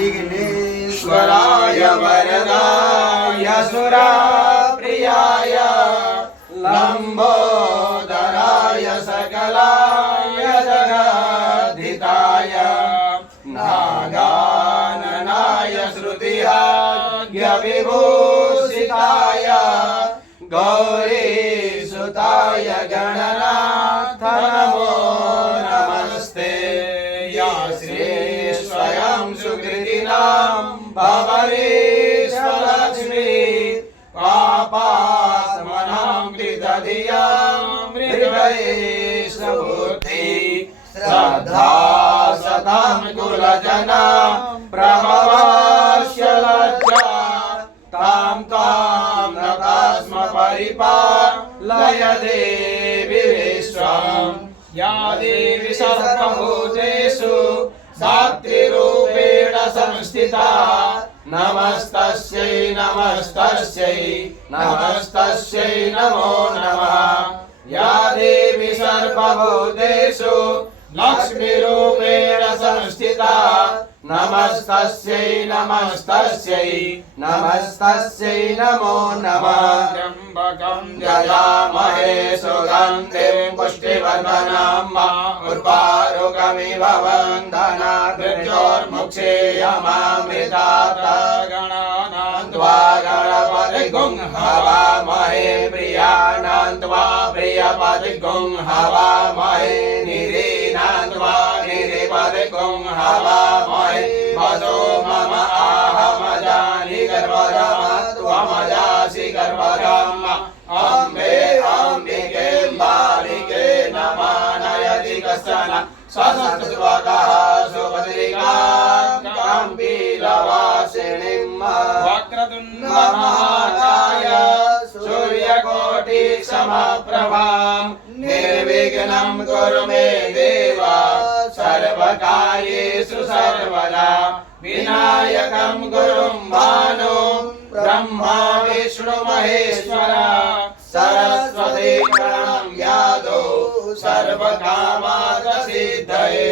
विघ्नेश्वराय वरदाय सुराप्रियाय लंबोदराय सकलाय जगद्धिताय नागाननाय श्रुतिहाग्य विभूषिताय गौरीसुताय गणनाथ नमो नमस्ते। या श्री स्वयं सुकृतिनां भवरीश्वरलक्ष्मी पापात्मनां कृतधियां मृगैश्वबुद्धि श्रद्धा सतां कुलजना प्रभवास्य लज्जा तां तां नतास्म परिपालय देवी विश्वम्। या देवी सर्वभूतेषु सात्विरूपेण संस्थिता नमस्तस्यै नमस्तस्यै नमस्तस्यै नमो नमः। या देवी सर्वभूतेषु लक्ष्मीरूपेण संस्थिता नमस्तस्यै नमस्तस्यै नमस्तस्यै नमो नमः। त्र्यम्बकं यजामहे सुगन्धिं पुष्टिवर्धनं उर्वारुकमिव वन्दनात् मृत्योर्मुक्षेयमामृतात् गणानां त्वा गणपतिगुं हवामहे प्रियाणां त्वा प्रियपतिगुं हवामहे निरीनां त्वा निरीपतिगुं हवामहे वसो मम आहमजानि गर्भरमत्वमजासि गर्भरम् अम्बे अम्बिके बालिके नमानयति कश्चन ससत्स्वकः सुभद्रिकां कम्पीलवासिनीं वक्रतुण्डमहाकाय सूर्यकोटिसमप्रभां निर्विघ्नं कुरु मे देव सर्वकार्येषु सर्वदा। विनायकं गुरुं भानु ब्रह्मा विष्णु महेश्वर सरस्वती प्रणम्यादो सर्वकामार्थसिद्धये।